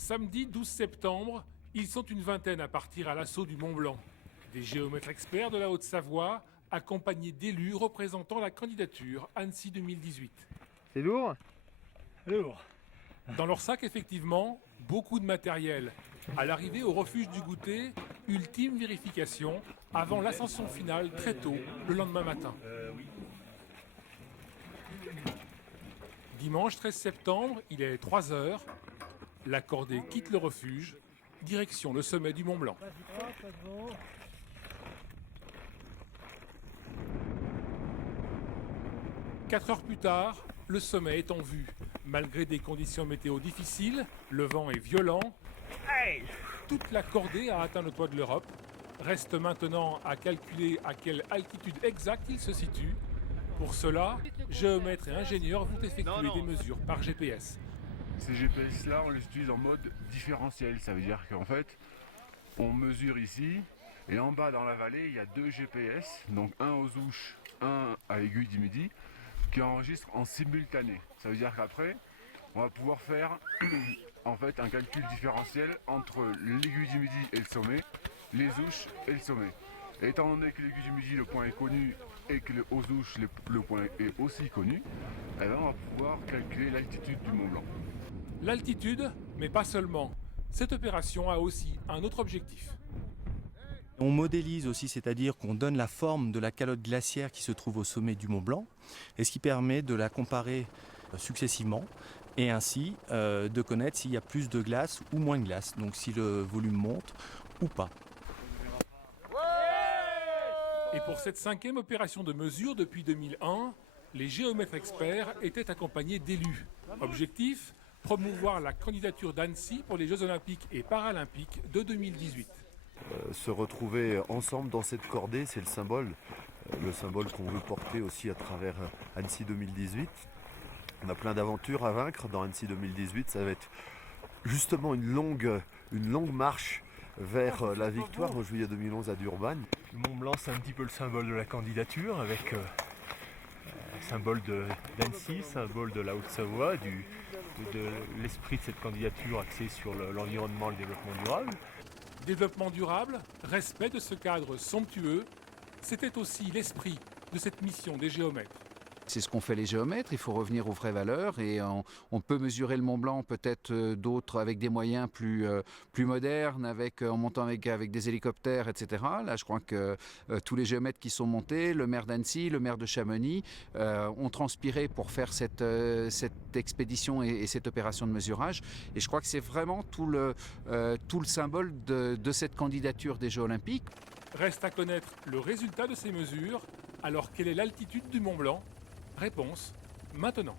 Samedi 12 septembre, ils sont une vingtaine à partir à l'assaut du Mont Blanc. Des géomètres experts de la Haute-Savoie, accompagnés d'élus représentant la candidature Annecy 2018. C'est lourd? Lourd. Dans leur sac, effectivement, beaucoup de matériel. À l'arrivée au refuge du goûter, ultime vérification avant l'ascension finale très tôt, le lendemain matin. Dimanche 13 septembre, il est 3h. La cordée quitte le refuge, direction le sommet du Mont Blanc. 4 heures plus tard, le sommet est en vue. Malgré des conditions météo difficiles, le vent est violent. Toute la cordée a atteint le toit de l'Europe. Reste maintenant à calculer à quelle altitude exacte il se situe. Pour cela, géomètres et ingénieurs vont effectuer des mesures par GPS. Ces GPS-là, on les utilise en mode différentiel. Ça veut dire qu'en fait, on mesure ici, et en bas dans la vallée, il y a 2 GPS, donc un aux ouches, un à l'aiguille du midi, qui enregistrent en simultané. Ça veut dire qu'après, on va pouvoir faire en fait un calcul différentiel entre l'aiguille du midi et le sommet, les ouches et le sommet. Et étant donné que l'aiguille du midi, le point est connu, et que aux ouches, le point est aussi connu, eh ben, on va pouvoir calculer l'altitude du Mont Blanc. L'altitude, mais pas seulement. Cette opération a aussi un autre objectif. On modélise aussi, c'est-à-dire qu'on donne la forme de la calotte glaciaire qui se trouve au sommet du Mont Blanc, et ce qui permet de la comparer successivement, et ainsi de connaître s'il y a plus de glace ou moins de glace, donc si le volume monte ou pas. Et pour cette 5e opération de mesure depuis 2001, les géomètres experts étaient accompagnés d'élus. Objectif, promouvoir la candidature d'Annecy pour les Jeux Olympiques et Paralympiques de 2018. Se retrouver ensemble dans cette cordée, c'est le symbole qu'on veut porter aussi à travers Annecy 2018. On a plein d'aventures à vaincre dans Annecy 2018, ça va être justement une longue marche vers la victoire en juillet 2011 à Durban. Le Mont Blanc, c'est un petit peu le symbole de la candidature, avec symbole d'Annecy, symbole de la Haute-Savoie, de l'esprit de cette candidature axée sur l'environnement et le développement durable. Développement durable, respect de ce cadre somptueux, c'était aussi l'esprit de cette mission des géomètres. C'est ce qu'ont fait les géomètres, il faut revenir aux vraies valeurs et on peut mesurer le Mont Blanc, peut-être d'autres avec des moyens plus modernes, en montant avec des hélicoptères, etc. Là, je crois que tous les géomètres qui sont montés, le maire d'Annecy, le maire de Chamonix, ont transpiré pour faire cette expédition et cette opération de mesurage. Et je crois que c'est vraiment tout le symbole de cette candidature des Jeux Olympiques. Reste à connaître le résultat de ces mesures. Alors, quelle est l'altitude du Mont Blanc ? Réponse maintenant.